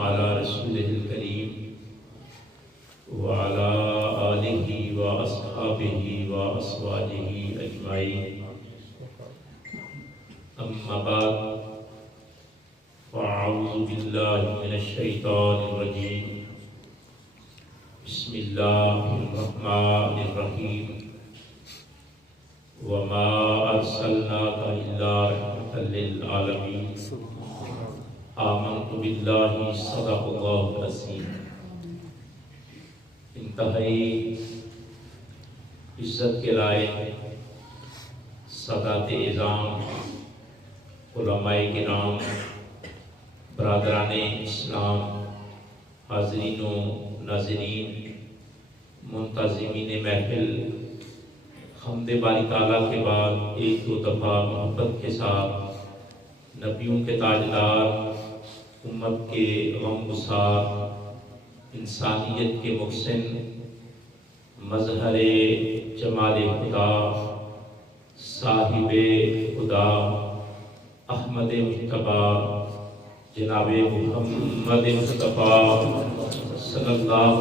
على رسوله الكريم وعلى آله وأصحابه وأزواجه أجمعين أما بعد فأعوذ بالله من الشيطان الرجيم بسم الله الرحمن الرحيم وما أرسلناك إلا رحمة للعالمين آمنت بالله صدق الله العظيم۔ انتہائی عزت کے لائق سادات اعظام، علماء کرام، برادران اسلام، حاضرین و ناظرین، منتظمین محفل، حمد باری تعالیٰ کے بعد ایک دو دفعہ محبت کے ساتھ نبیوں کے تاجدار، امت کے غم گسار، انسانیت کے محسن، مظہر جمال خدا، صاحب خدا، احمد مجتبیٰ جناب محمد مصطفیٰ صلی اللہ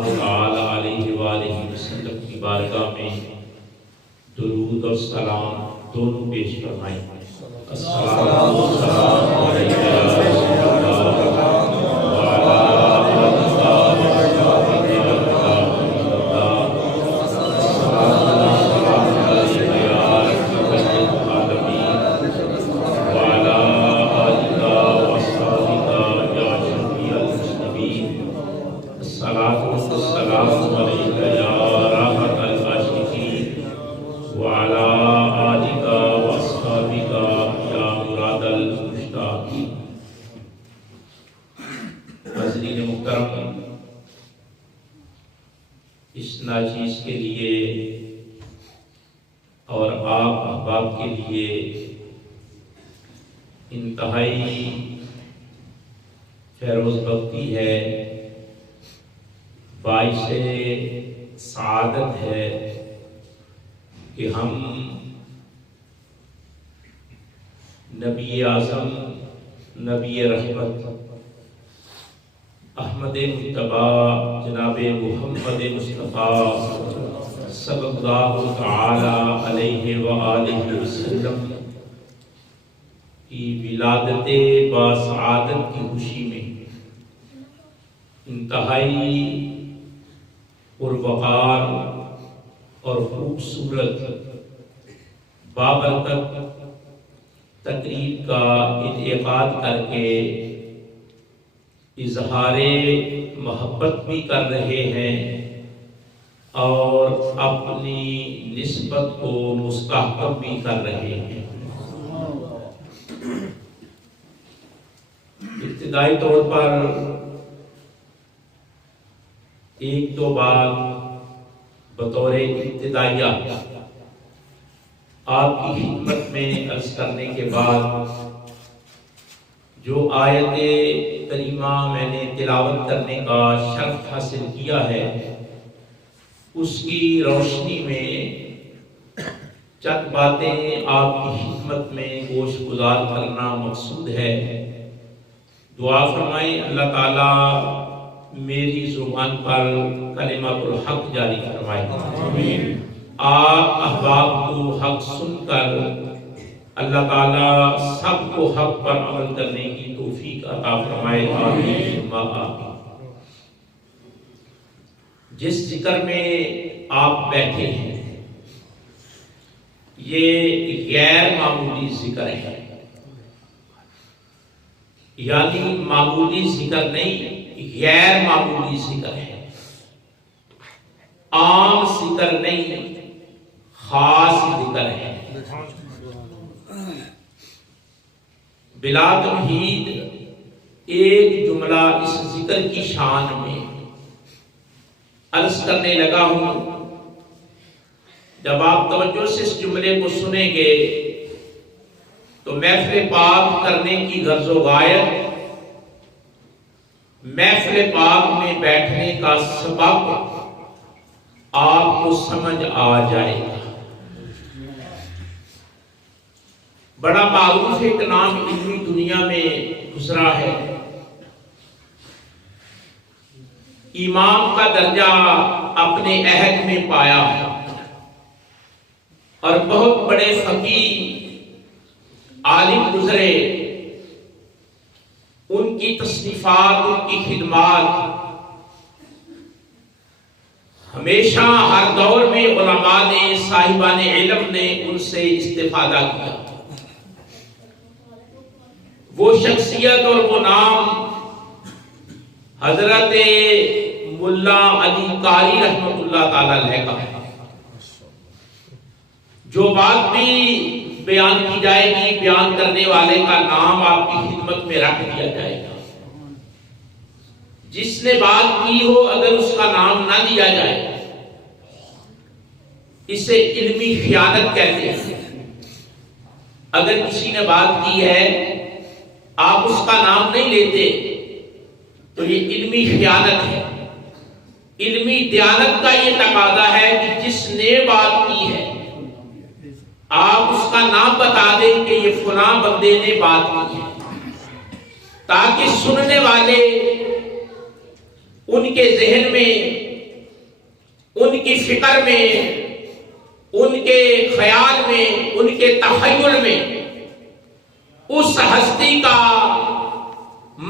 علیہ وآلہ وسلم کی بارگاہ میں درود اور سلام دونوں پیش فرمائیں۔ السلام علیکم اس ناچیز کے لیے اور آپ احباب کے لیے انتہائی فیروز بختی ہے، باعث سعادت ہے کہ ہم نبی اعظم، نبی رحمت، احمد مجتبیٰ جناب محمد مصطفیٰ صلی اللہ تعالی علیہ وآلہ وسلم کی ولادت باسعادت کی خوشی میں انتہائی پروقار اور خوبصورت بابرکت تقریب کا انعقاد کر کے اظہار محبت بھی کر رہے ہیں اور اپنی نسبت کو مستحکم بھی کر رہے ہیں۔ ابتدائی طور پر ایک دو بات بطور ابتدائیہ آپ کی خدمت میں عرض کرنے کے بعد جو آیت کریمہ میں نے تلاوت کرنے کا شرف حاصل کیا ہے، اس کی روشنی میں چند باتیں آپ کی خدمت میں گوش گزار کرنا مقصود ہے۔ دعا فرمائیں اللہ تعالیٰ میری زبان پر کلمۃ الحق جاری فرمائے، آپ احباب کو حق سن کر اللہ تعالیٰ سب کو حق پر عمل کرنے کی توفیق عطا فرمائے، آمین ثم آمین۔ جس ذکر میں آپ بیٹھے ہیں یہ غیر معمولی ذکر ہے، یعنی معمولی ذکر نہیں، غیر معمولی ذکر ہے، عام ذکر نہیں، خاص ذکر ہے۔ بلا تمہید ایک جملہ اس ذکر کی شان میں عرض کرنے لگا ہوں، جب آپ توجہ سے اس جملے کو سنیں گے تو محفل پاک کرنے کی غرض و غایت، محفل پاک میں بیٹھنے کا سبب آپ کو سمجھ آ جائے گا۔ بڑا معروف ایک نام علمی دنیا میں گزرا ہے، امام کا درجہ اپنے عہد میں پایا اور بہت بڑے فقیہ عالم گزرے، ان کی تصنیفات، ان کی خدمات ہمیشہ ہر دور میں علماء نے، صاحبان علم نے ان سے استفادہ کیا۔ وہ شخصیت اور وہ نام حضرت ملا علی قاری رحمۃ اللہ تعالی علیہ کا ہے۔ جو بات بھی بیان کی جائے گی، بیان کرنے والے کا نام آپ کی خدمت میں رکھ دیا جائے گا۔ جس نے بات کی ہو اگر اس کا نام نہ دیا جائے اسے علمی خیانت کہتے ہیں۔ اگر کسی نے بات کی ہے آپ اس کا نام نہیں لیتے تو یہ علمی خیانت ہے۔ علمی دیانت کا یہ تقاضا ہے کہ جس نے بات کی ہے آپ اس کا نام بتا دیں کہ یہ فلاں بندے نے بات کی ہے، تاکہ سننے والے ان کے ذہن میں، ان کی فکر میں، ان کے خیال میں، ان کے تخیل میں اس ہستی کا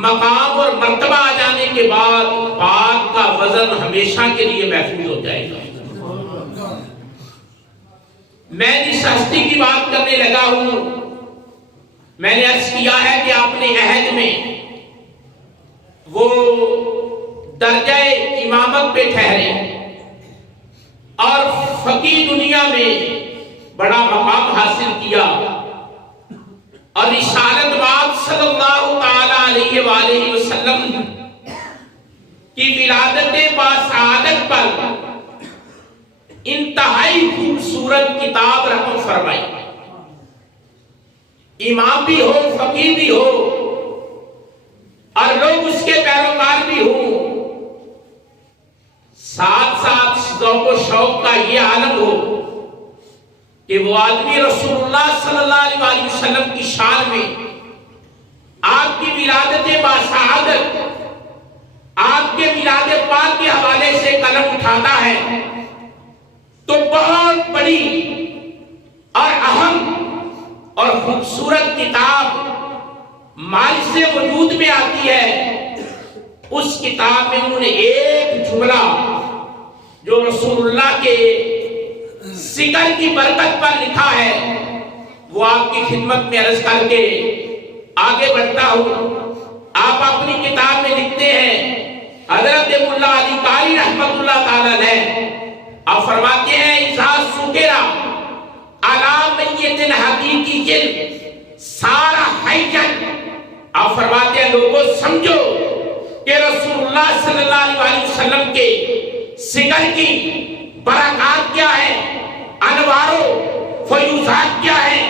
مقام اور مرتبہ آ جانے کے بعد بات کا وزن ہمیشہ کے لیے محفوظ ہو جائے گا۔ میں جس ہستی کی بات کرنے لگا ہوں، میں نے عرض کیا ہے کہ اپنے عہد میں وہ درجہ امامت پہ ٹھہرے اور فقی دنیا میں بڑا مقام حاصل کیا، اور رسالت باب صلی اللہ تعالی علیہ وآلہ وسلم کی ولادت باسعادت پر انتہائی خوبصورت کتاب رقم فرمائی۔ امام بھی ہو، فقیہ بھی ہو، اور لوگ اس کے پیروکار بھی ہوں، ساتھ ساتھ ذوق و شوق کا یہ عالم ہو کہ وہ آدمی رسول اللہ صلی اللہ علیہ وآلہ وسلم کی شان میں آپ کی ولادت باسعادت، آپ کے ولادت پاک کے حوالے سے قلم اٹھاتا ہے تو بہت بڑی اور اہم اور خوبصورت کتاب مارج سے وجود میں آتی ہے۔ اس کتاب میں انہوں نے ایک جملہ جو رسول اللہ کے ذکر کی برکت پر لکھا ہے وہ آپ کی خدمت میں عرض کر کے آگے بڑھتا ہوں۔ آپ اپنی کتاب میں لکھتے ہیں، حضرت ملا علی قاری رحمۃ اللہ تعالی علیہ آپ فرماتے ہیں، اذا سکرا علی میت حقیقی سارا حیجن، آپ فرماتے ہیں لوگوں سمجھو کہ رسول اللہ صلی اللہ علیہ وسلم کے ذکر کی برکات کیا ہے، انوار و فیوزات کیا ہے،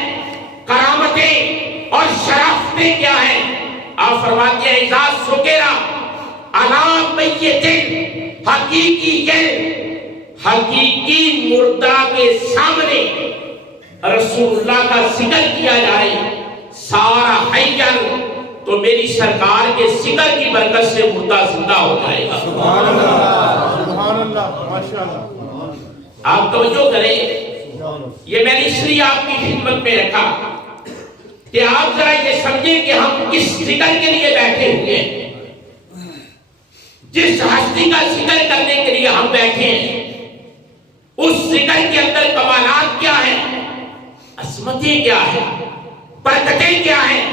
کرامتیں اور شرافتیں کیا ہیں۔ آپ فرماتے ہیں اذا سکرا علی میت حقیقی، حقیقی مردہ کے سامنے رسول اللہ کا ذکر کیا جائے سارا حیّن، تو میری سرکار کے ذکر کی برکت سے مردہ زندہ ہو جائے گا۔ سبحان اللہ، سبحان اللہ، ماشاءاللہ۔ آپ توجہ کریں، یہ میں نے اس لیے آپ کی خدمت میں رکھا کہ آپ ذرا یہ سمجھیں کہ ہم کس ذکر کے لیے بیٹھے ہوئے ہیں، جس ہستی کا ذکر کرنے کے لیے ہم بیٹھے ہیں اس ذکر کے اندر کمالات کیا ہیں، عظمتیں کیا ہیں، برکتیں کیا ہیں۔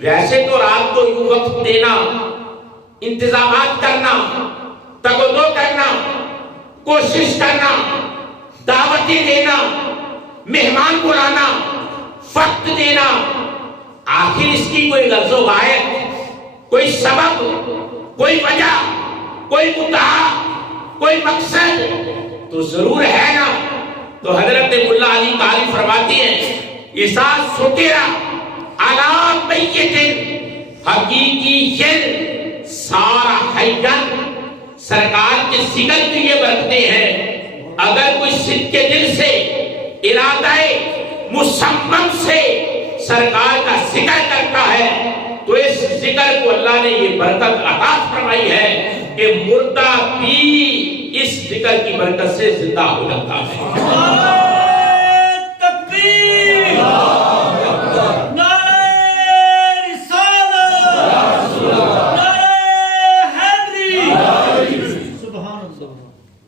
ویسے تو رات کو یوں وقت دینا، انتظامات کرنا، تگ و دو کرنا، کوشش کرنا، دعوتیں دینا، مہمان بلانا، وقت دینا، آخر اس کی کوئی غرض و غایت، کوئی سبب، کوئی وجہ، کوئی مدعا، کوئی مقصد تو ضرور ہے نا۔ تو حضرت ملا علی قاری فرماتے ہیں اذا سکرا علی میت حقیقی سارا حیّن، سرکار کے ذکر کی یہ برکتیں ہیں۔ اگر کوئی صدق کے دل سے، ارادہ مصمم سے سرکار کا ذکر کرتا ہے تو اس ذکر کو اللہ نے یہ برکت عطا فرمائی ہے کہ مردہ بھی اس ذکر کی برکت سے زندہ ہو جاتا ہے۔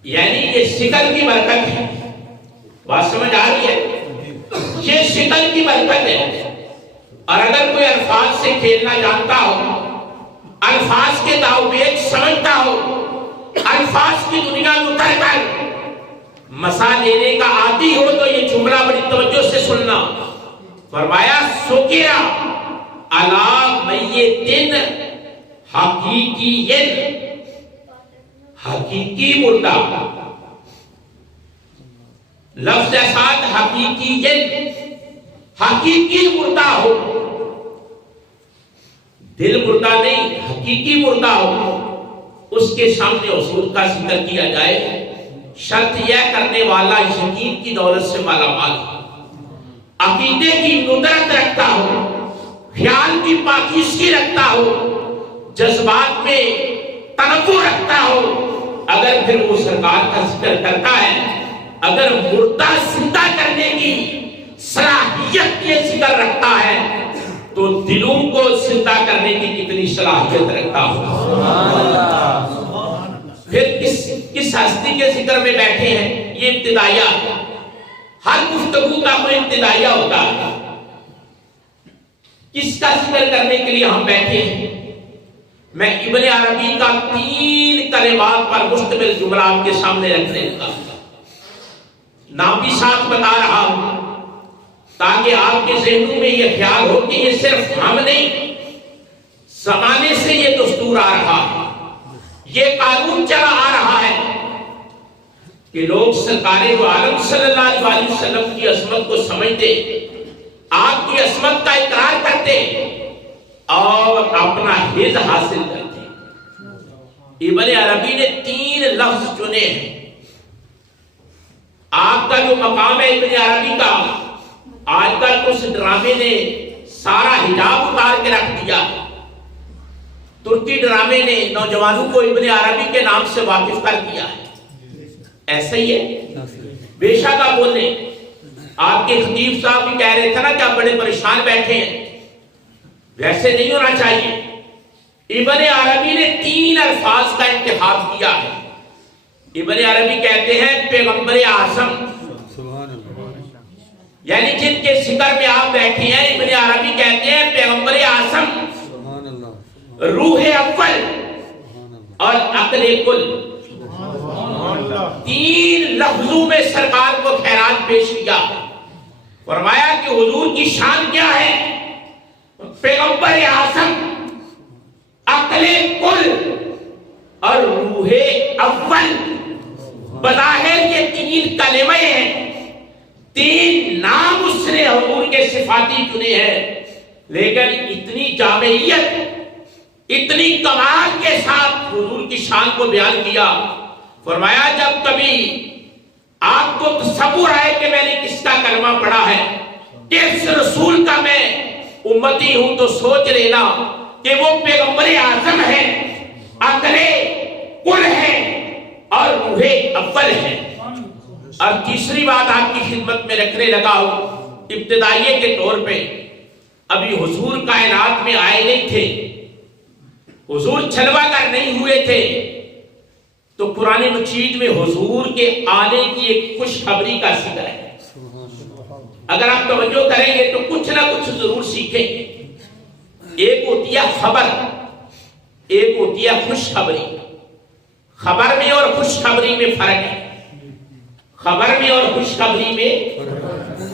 یعنی یہ ذکر کی برکت ہے، بات سمجھ آ رہی ہے؟ یہ ذکر کی برکت ہے۔ اور اگر کوئی الفاظ سے کھیلنا جانتا ہو، الفاظ کے داؤ پیچ سمجھتا ہو، الفاظ کی دنیا میں اتر کر مسا لینے کا عادی ہو تو یہ جملہ بڑی توجہ سے سننا۔ فرمایا سکرا علی میتن حقیقی، حقیقی مردہ، لفظ ساتھ حقیقی، حقیقی مردہ ہو، دل مردہ نہیں، حقیقی مردہ ہو، اس کے سامنے حضور کا ذکر کیا جائے۔ شرط یہ کرنے والا یقین کی دولت سے مالا مال ہو، عقیدے کی ندرت رکھتا ہو، خیال کی پاکیزگی رکھتا ہو، جذبات میں تنوع رکھتا ہو۔ اگر پھر وہ سرکار کا ذکر کرتا ہے، اگر مردہ زندہ کرنے کی صلاحیت کے ذکر رکھتا ہے تو دلوں کو زندہ کرنے کی کتنی صلاحیت رکھتا ہو۔ پھر کس ہستی کے ذکر میں بیٹھے ہیں؟ یہ ابتدائیہ، ہر گفتگو کا کوئی ابتدائیہ ہوتا ہے۔ کس کا ذکر کرنے کے لیے ہم بیٹھے ہیں؟ میں ابن عربی کا 3 کلمات پر مشتمل جملہ آپ کے سامنے رکھنے لگا، نام بھی ساتھ بتا رہا ہوں تاکہ آپ کے ذہنوں میں یہ خیال ہو کہ یہ صرف ہم نہیں، زمانے سے یہ دستور آ رہا ہے، یہ قانون چلا آ رہا ہے کہ لوگ سرکار دو عالم صلی اللہ علیہ وسلم کی عظمت کو سمجھتے، آپ کی عظمت کا اقرار کرتے اور اپنا حظ حاصل کرتے۔ ابن عربی نے 3 لفظ چنے ہیں۔ آپ کا جو مقام ہے ابن عربی کا، آج کل اس ڈرامے نے سارا حجاب اتار کے رکھ دیا۔ ترکی ڈرامے نے نوجوانوں کو ابن عربی کے نام سے واقف کر دیا ہے۔ ایسا ہی ہے، بے شک آپ بولیں۔ آپ کے خطیب صاحب بھی کہہ رہے تھے نا کہ آپ بڑے پریشان بیٹھے ہیں، ویسے نہیں ہونا چاہیے۔ ابن عربی نے 3 الفاظ کا انتخاب کیا ہے۔ ابن عربی کہتے ہیں پیغمبر اعظم، یعنی جن کے ذکر میں آپ بیٹھے ہیں، ابن عربی کہتے ہیں پیغمبر اعظم، روح اول اور عقل کل۔ 3 لفظوں میں سرکار کو خیرات پیش کیا۔ فرمایا کہ حضور کی شان کیا ہے؟ پیغمبر اعظم، عقل کل اور روح اول۔ بظاہر یہ 3 کلمے ہیں، 3 نام اس نے حضور کے صفاتی چنے ہیں، لیکن اتنی جامعیت، اتنی کمال کے ساتھ حضور کی شان کو بیان کیا۔ فرمایا جب کبھی آپ کو تصور آئے کہ میں نے کس کا کلمہ پڑھا ہے، کس رسول کا میں امتی ہوں، تو سوچ لینا کہ وہ پیغمبر اعظم ہے، عقل کل ہے اور روح اول ہے۔ اور تیسری بات آپ کی خدمت میں رکھنے لگا ہوں، ابتدائیے کے طور پہ ابھی حضور کائنات میں آئے نہیں تھے، حضور جلوہ گر نہیں ہوئے تھے، تو قرآن مجید میں حضور کے آنے کی ایک خوشخبری کا ذکر ہے۔ اگر آپ توجہ کریں گے تو کچھ نہ کچھ ضرور سیکھیں گے۔ ایک ہوتی ہے خبر، ایک ہوتی ہے خوشخبری۔ خبر میں اور خوشخبری میں فرق ہے، خبر میں اور خوشخبری میں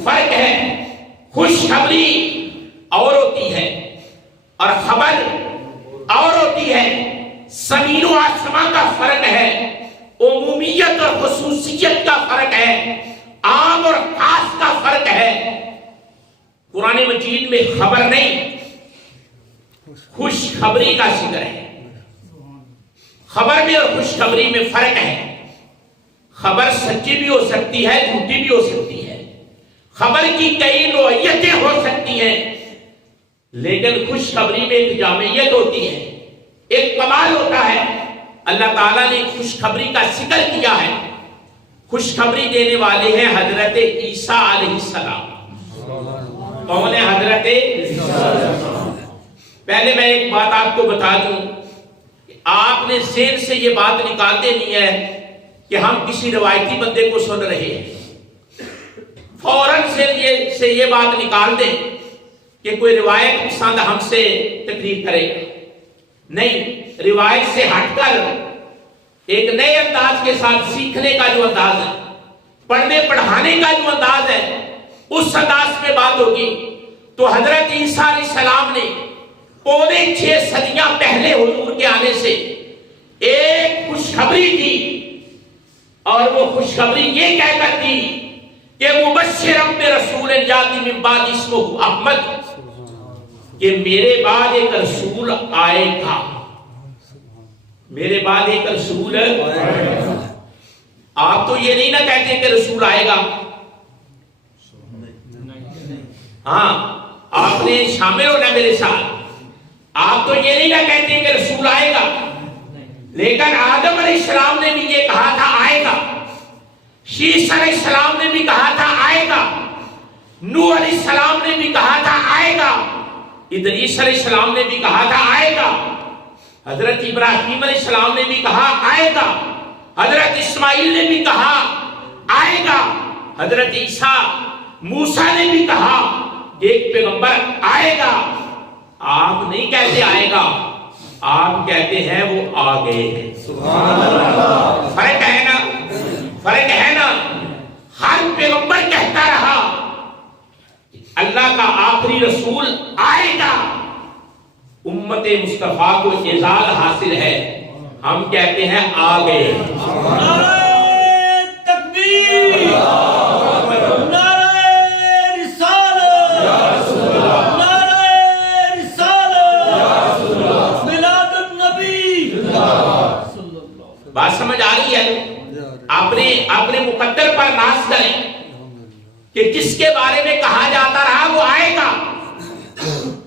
فرق ہے۔ خوشخبری اور ہوتی ہے اور خبر اور ہوتی ہے۔ زمین و آسمان کا فرق ہے، عمومیت اور خصوصیت کا فرق ہے، عام اور خاص کا فرق ہے۔ قرآن مجید میں خبر نہیں، خوشخبری کا ذکر ہے۔ خبر میں اور خوشخبری میں فرق ہے۔ خبر سچی بھی ہو سکتی ہے، جھوٹی بھی ہو سکتی ہے۔ خبر کی کئی نوعیتیں ہو سکتی ہیں، لیکن خوشخبری میں ایک جامعیت ہوتی ہے، ایک کمال ہوتا ہے۔ اللہ تعالیٰ نے خوشخبری کا ذکر کیا ہے۔ خوشخبری دینے والے ہیں حضرت عیسیٰ علیہ السلام۔ کون ہے حضرت عیسیٰ؟ پہلے میں ایک بات آپ کو بتا دوں، آپ نے ذہن سے یہ بات نکال دینی ہے کہ ہم کسی روایتی بندے کو سن رہے ہیں، فوراً سے یہ بات نکال دیں کہ کوئی روایت پسند ہم سے تقریر کرے گا۔ نہیں، روایت سے ہٹ کر ایک نئے انداز کے ساتھ سیکھنے کا جو انداز ہے، پڑھنے پڑھانے کا جو انداز ہے، اس انداز میں بات ہوگی۔ تو حضرت عیسیٰ علیہ السلام نے 5.25 صدیاں پہلے حضور کے آنے سے ایک خوشخبری دی، اور وہ خوشخبری یہ کہہ کر دی کہ مبشرا برسول یاتی من بعد اسمہ احمد، کہ میرے بعد ایک رسول آئے گا، میرے بعد ایک رسول آئے گا۔ آپ تو یہ نہیں نہ کہتے کہ رسول آئے گا، ہاں آپ نے شامل ہونا میرے ساتھ۔ آپ تو یہ نہیں نہ کہتے کہ رسول آئے گا، لیکن آدم علیہ السلام نے بھی یہ کہا تھا آئے گا، شیس علیہ السلام نے بھی کہا تھا آئے گا، نوح علیہ السلام نے بھی کہا تھا آئے گا، ادریس علیہ السلام نے بھی کہا تھا آئے گا، حضرت ابراہیم علیہ السلام نے بھی کہا آئے گا، حضرت اسماعیل نے بھی کہا آئے گا، حضرت عیسیٰ موسیٰ نے بھی کہا ایک پیغمبر آئے گا۔ آپ نہیں کہتے آئے گا، آپ کہتے ہیں وہ آ گئے ہیں۔ سبحان اللہ، فرق ہے نا، فرق ہے نا۔ ہر پیغمبر کہتا رہا اللہ کا آخری رسول آئے گا، امت مصطفیٰ کو اعزاز حاصل ہے، ہم کہتے ہیں آ گئے۔ نعرہ تکبیر، نعرہ رسالت، نعرہ رسالت، میلاد النبی۔ بات سمجھ آ رہی ہے؟ اپنے مقدر پر ناز کریں کہ جس کے بارے میں کہا جاتا رہا وہ آئے گا۔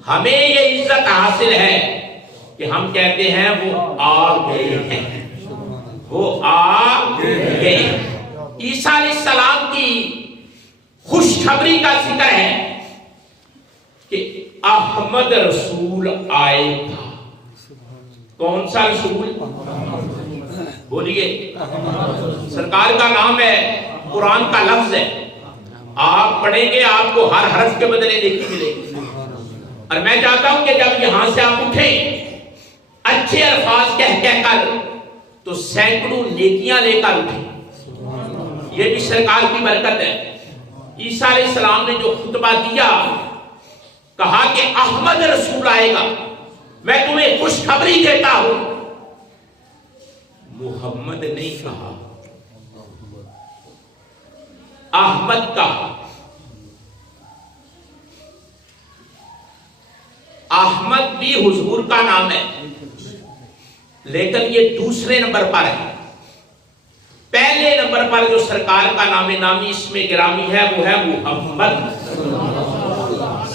ہمیں یہ عزت حاصل ہے کہ ہم کہتے ہیں وہ آ گئے ہیں، وہ آ گئے۔ عیسیٰ علیہ السلام کی خوشخبری کا ذکر ہے کہ احمد رسول آئے گا۔ کون سا رسول؟ بولیے، سرکار کا نام ہے، قرآن کا لفظ ہے، آپ پڑھیں گے آپ کو ہر حرف کے بدلے نیکی ملے گی۔ اور میں چاہتا ہوں کہ جب یہاں سے آپ اٹھیں اچھے الفاظ کہہ کر تو سینکڑوں نیکیاں لے کر اٹھیں، یہ بھی سرکار کی برکت ہے۔ عیسیٰ علیہ السلام نے جو خطبہ دیا، کہا کہ احمد رسول آئے گا، میں تمہیں خوشخبری دیتا ہوں۔ محمد نہیں کہا، احمد کہا۔ احمد بھی حضور کا نام ہے، لیکن یہ دوسرے نمبر پر ہے۔ پہلے نمبر پر جو سرکار کا نام نامی اسم گرامی ہے وہ ہے محمد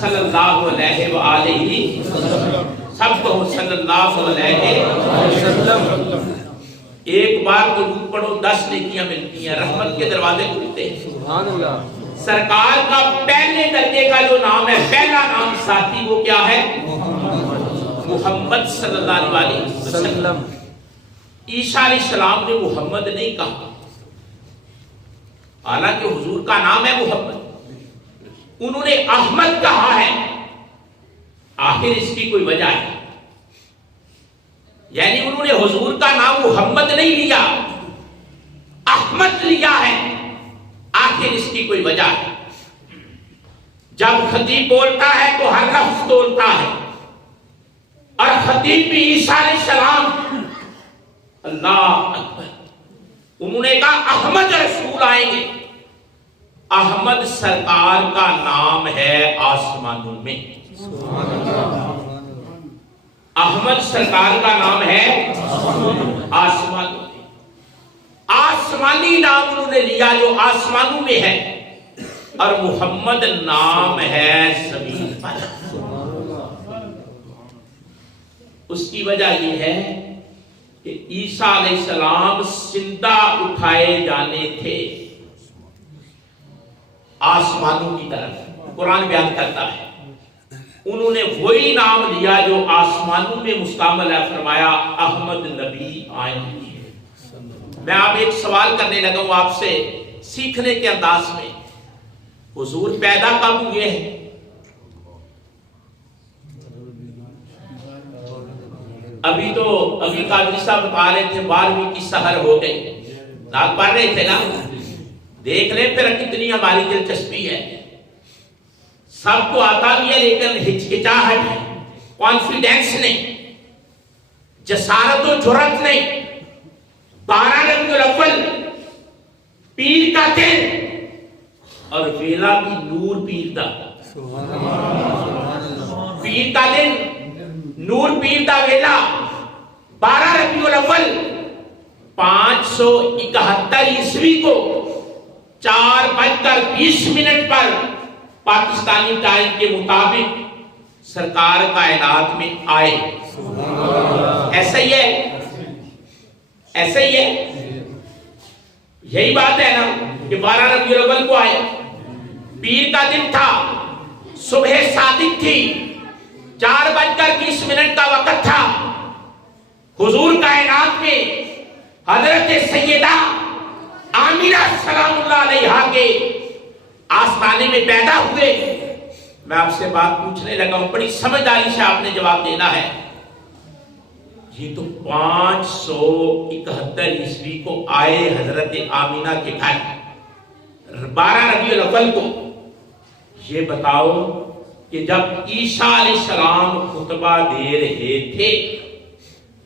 صلی اللہ علیہ وآلہ وسلم۔ سب کو صلی اللہ علیہ وسلم۔ ایک بار درود پڑھو 10 نیکیاں ملتی ہیں، رحمت کے دروازے کھلتے ہیں۔ سبحان اللہ۔ سرکار کا پہلے درجے کا جو نام ہے، پہلا نام ساتھی، وہ کیا ہے؟ محمد صلی اللہ علیہ وسلم۔ عیسیٰ علیہ السلام نے محمد نہیں کہا، حالانکہ حضور کا نام ہے محمد، انہوں نے احمد کہا ہے۔ آخر اس کی کوئی وجہ ہے، یعنی انہوں نے حضور کا نام محمد نہیں لیا، احمد لیا ہے۔ آخر اس کی کوئی وجہ ہے۔ جب خطیب بولتا ہے تو ہر لفظ تولتا ہے، اور خطیب بھی عیسیٰ علیہ السلام، اللہ اکبر، انہوں نے کہا احمد رسول آئیں گے۔ احمد سرکار کا نام ہے آسمانوں میں، احمد سرکار کا نام ہے آسمانوں میں۔ آسمانی نام انہوں نے لیا جو آسمانوں میں ہے، اور محمد نام ہے زمین پر۔ اس کی وجہ یہ ہے کہ عیسیٰ علیہ السلام زندہ اٹھائے جانے تھے آسمانوں کی طرف، قرآن بیان کرتا ہے انہوں نے وہی نام لیا جو آسمانوں میں مستعمل ہے، فرمایا احمد نبی آئیں گے۔ میں آپ ایک سوال کرنے لگا ہوں آپ سے سیکھنے کے انداز میں، حضور پیدا کب ہوئے ہیں؟ ابھی قادری صاحب بتا رہے تھے 12ویں کی سحر ہو گئی، نعت پڑھ رہے تھے نا، دیکھ لیں پھر کتنی ہماری دلچسپی ہے، سب کو آتا بھی ہے لیکن ہچکچاہٹ ہے، کانفیڈنس نہیں، جسارت و جرأت نہیں۔ 12 ربیع الاول پیر کا دن اور ویلا بھی نور پیر دا، پیر کا دن نور پیر دا ویلا 12 ربیع الاول 571 عیسوی کو 4:20 پر پاکستانی ٹائم کے مطابق سرکار کائنات میں آئے۔ ایسا ہی ہے، ایسا ہی ہے، یہی بات ہے نا کہ 12 ربیع الاول کو آئے، پیر کا دن تھا، صبح صادق تھی، 4:20 کا وقت تھا، حضور کائنات میں حضرت سیدہ آمینہ سلام اللہ علیہا کے آستانے میں پیدا ہوئے۔ میں آپ سے بات پوچھنے لگا ہوں، بڑی سمجھداری سے آپ نے جواب دینا ہے۔ یہ تو 571 عیسوی کو آئے حضرت آمینہ کے گھر 12 ربیع الاول کو۔ یہ بتاؤ کہ جب عیسیٰ علیہ السلام خطبہ دے رہے تھے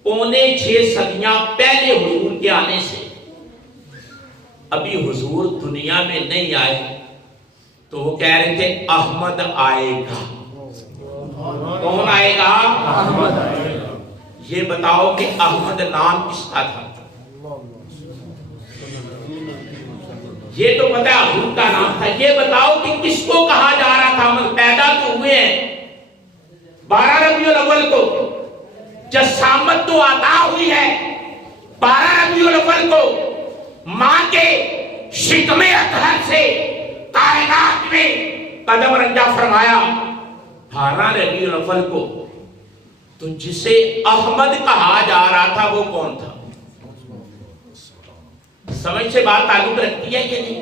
5.25 صدیاں پہلے حضور کے آنے سے، ابھی حضور دنیا میں نہیں آئے، تو وہ کہہ رہے تھے احمد آئے گا۔ کون آئے گا؟ احمد آئے گا۔ یہ بتاؤ کہ احمد نام کس کا تھا؟ یہ تو پتہ ہے حضور کا نام تھا، یہ بتاؤ کہ کس کو کہا جا رہا تھا؟ احمد پیدا تو ہوئے ہیں 12 ربیع الاول کو، جسامت تو عطا ہوئی ہے 12 ربیع الاول کو، ماں کے شکم اطہر سے کائنات میں قدم رنجہ فرمایا 12 ربیع الاول کو۔ تو جسے احمد کہا جا رہا تھا وہ کون تھا؟ سمجھ سے بات تعلق رکھتی ہے کہ نہیں؟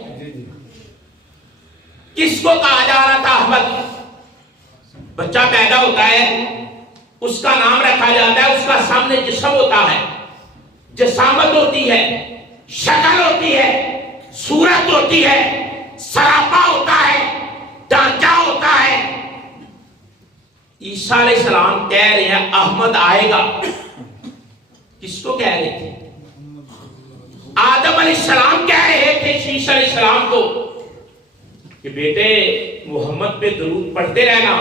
کس کو کہا جا رہا تھا احمد؟ بچہ پیدا ہوتا ہے، اس کا نام رکھا جاتا ہے، اس کا سامنے جسم ہوتا ہے، جسامت ہوتی ہے، شکل ہوتی ہے، صورت ہوتی ہے، سراپا ہوتا ہے، ڈھانچہ ہوتا ہے۔ عیسیٰ علیہ السلام کہہ رہے ہیں احمد آئے گا، کس کو کہہ رہے تھے؟ آدم علیہ السلام کہہ رہے تھے عیسیٰ علیہ السلام کو کہ بیٹے محمد پہ درود پڑھتے رہنا،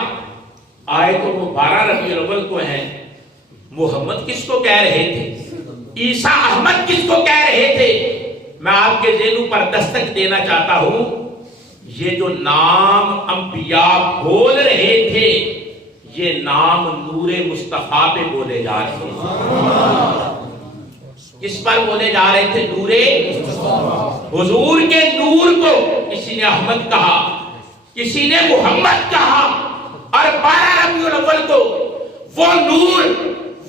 آئے تو وہ 12 ربیع الاول کو ہیں۔ محمد کس کو کہہ رہے تھے؟ عیسیٰ احمد کس کو کہہ رہے تھے؟ میں آپ کے ذہنوں پر دستک دینا چاہتا ہوں، یہ جو نام انبیاء بول رہے تھے یہ نام نور مصطفیٰ پہ بولے جا رہے تھے۔ کس پر بولے جا رہے تھے؟ نور مصطفیٰ۔ حضور کے نور کو کسی نے احمد کہا، کسی نے محمد کہا، اور 12 ربیع الاول کو وہ نور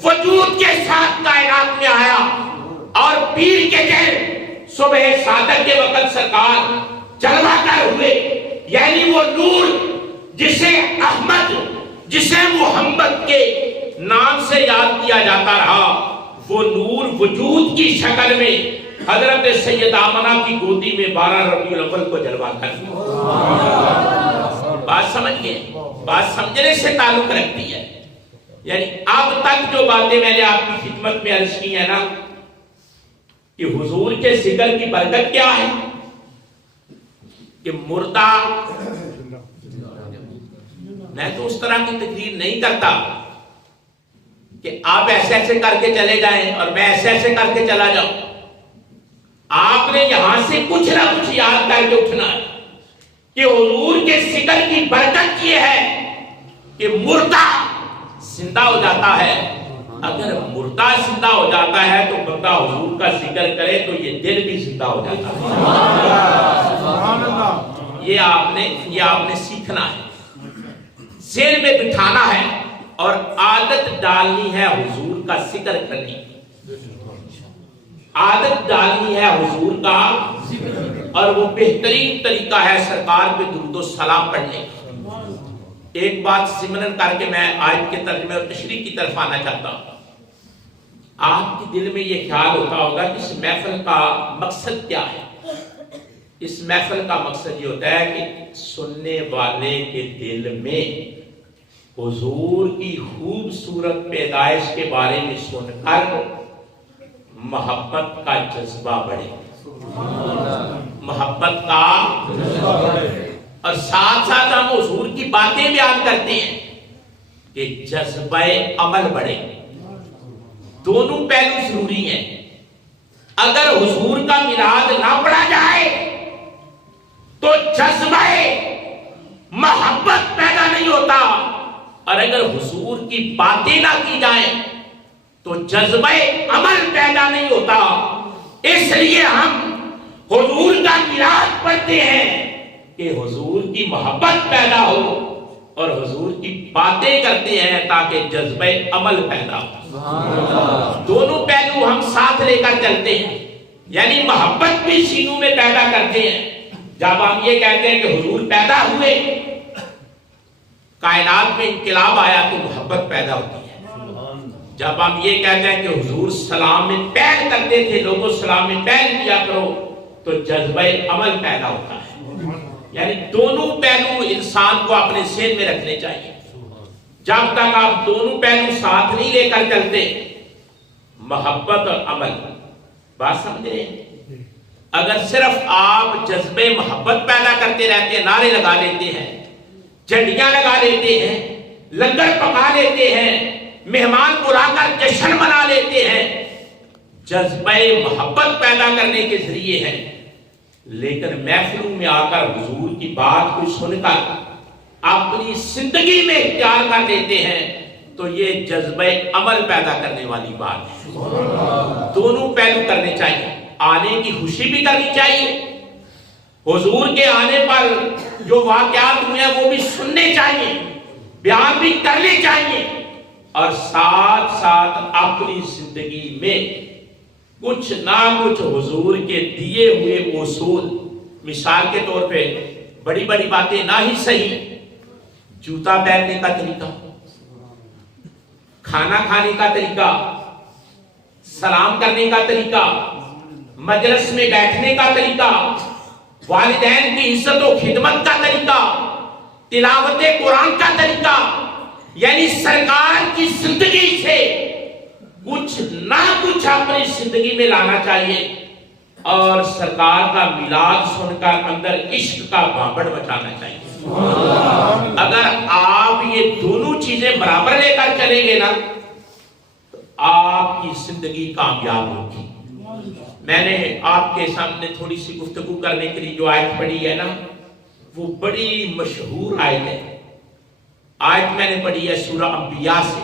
وجود کے ساتھ کائنات میں آیا، اور پیر کے دن صبح صادق کے وقت سرکار جلوہ کر ہوئے۔ یعنی وہ نور جسے احمد، جسے محمد کے نام سے یاد کیا جاتا رہا، وہ نور وجود کی شکل میں حضرت سیدہ آمنہ کی گودی میں 12 ربیع الاول کو جلوہ کر ہوا۔ بات سمجھئے، بات سمجھنے سے تعلق رکھتی ہے۔ یعنی اب تک جو باتیں میں نے آپ کی خدمت میں عرض کی ہیں نا، کہ حضور کے ذکر کی برکت کیا ہے کہ مردہ، میں تو اس طرح کی تقریر نہیں کرتا کہ آپ ایسے ایسے کر کے چلے جائیں اور میں ایسے ایسے کر کے چلا جاؤں۔ آپ نے یہاں سے کچھ نہ کچھ یاد کر کے اٹھنا ہے کہ حضور کے ذکر کی برکت یہ ہے کہ مردہ زندہ ہو جاتا ہے، اگر مردہ زندہ ہو جاتا ہے تو بندہ حضور کا ذکر کرے تو یہ دل بھی زندہ ہو جاتا ہے. یہ آپ نے سیکھنا ہے، ذہن میں بٹھانا ہے اور عادت ڈالنی ہے حضور کا ذکر کرنے کی. عادت ڈالنی ہے حضور کا، اور وہ بہترین طریقہ ہے سرکار پہ درود و سلام پڑھنے کا. ایک بات ضمناً کر کے میں آیت کے ترجمے اور تشریح کی طرف آنا چاہتا ہوں. آپ کے دل میں یہ خیال ہوتا ہوگا کہ اس محفل کا مقصد کیا ہے. اس محفل کا مقصد یہ ہوتا ہے کہ سننے والے کے دل میں حضور کی خوبصورت پیدائش کے بارے میں سن کر محبت کا جذبہ بڑھے، محبت کا جذبہ بڑھے، اور ساتھ ساتھ ہم حضور کی باتیں بیان کرتے ہیں کہ جذبہ عمل بڑھے. دونوں پہلو ضروری ہیں. اگر حضور کا میلاد نہ پڑھا جائے تو جذبہ محبت پیدا نہیں ہوتا، اور اگر حضور کی باتیں نہ کی جائیں تو جذبہ عمل پیدا نہیں ہوتا. اس لیے ہم حضور کا میلاد پڑھتے ہیں کہ حضور کی محبت پیدا ہو، اور حضور کی باتیں کرتے ہیں تاکہ جذبہ عمل پیدا ہو. دونوں پہلو ہم ساتھ لے کر چلتے ہیں، یعنی محبت بھی سینوں میں پیدا کرتے ہیں. جب ہم یہ کہتے ہیں کہ حضور پیدا ہوئے، کائنات میں انقلاب آیا تو محبت پیدا ہوتی ہے. جب ہم یہ کہتے ہیں کہ حضور سلام میں پہل کرتے تھے، لوگوں سلام میں پہل کیا کرو، تو جذبہ عمل پیدا ہوتا ہے. یعنی دونوں پہلو انسان کو اپنے ذہن میں رکھنے چاہیے. جب تک آپ دونوں پہلو ساتھ نہیں لے کر چلتے، محبت اور عمل، بات سمجھ رہے ہیں؟ اگر صرف آپ جذبے محبت پیدا کرتے رہتے ہیں، نعرے لگا لیتے ہیں، جھنڈیاں لگا لیتے ہیں، لنگر پکا لیتے ہیں، مہمان بلا کر جشن منا لیتے ہیں، جذبہ محبت پیدا کرنے کے ذریعے ہیں، لیکن محفلوں میں آ کر حضور کی بات کو سن کر اپنی زندگی میں اختیار کر لیتے ہیں، تو یہ جذبہ عمل پیدا کرنے والی بات ہے. دونوں پہلو کرنے چاہیے. آنے کی خوشی بھی کرنی چاہیے، حضور کے آنے پر جو واقعات ہوئے ہیں وہ بھی سننے چاہیے، بیان بھی کرنے چاہیے، اور ساتھ ساتھ اپنی زندگی میں کچھ نہ کچھ حضور کے دیے ہوئے اصول، مثال کے طور پہ بڑی بڑی باتیں نہ ہی صحیح، جوتا پہننے کا طریقہ، کھانا کھانے کا طریقہ، سلام کرنے کا طریقہ، مجلس میں بیٹھنے کا طریقہ، والدین کی عزت و خدمت کا طریقہ، تلاوت قرآن کا طریقہ، یعنی سرکار کی زندگی سے کچھ نہ کچھ اپنی زندگی میں لانا چاہیے، اور سرکار کا میلاد سن کر اندر عشق کا بھانبڑ مچانا چاہیے. اگر آپ یہ دونوں چیزیں برابر لے کر چلیں گے نا تو آپ کی زندگی کامیاب ہوگی. میں نے آپ کے سامنے تھوڑی سی گفتگو کرنے کے لیے جو آیت پڑھی ہے نا، وہ بڑی مشہور آیت ہے. آیت میں نے پڑھی ہے سورہ انبیاء سے.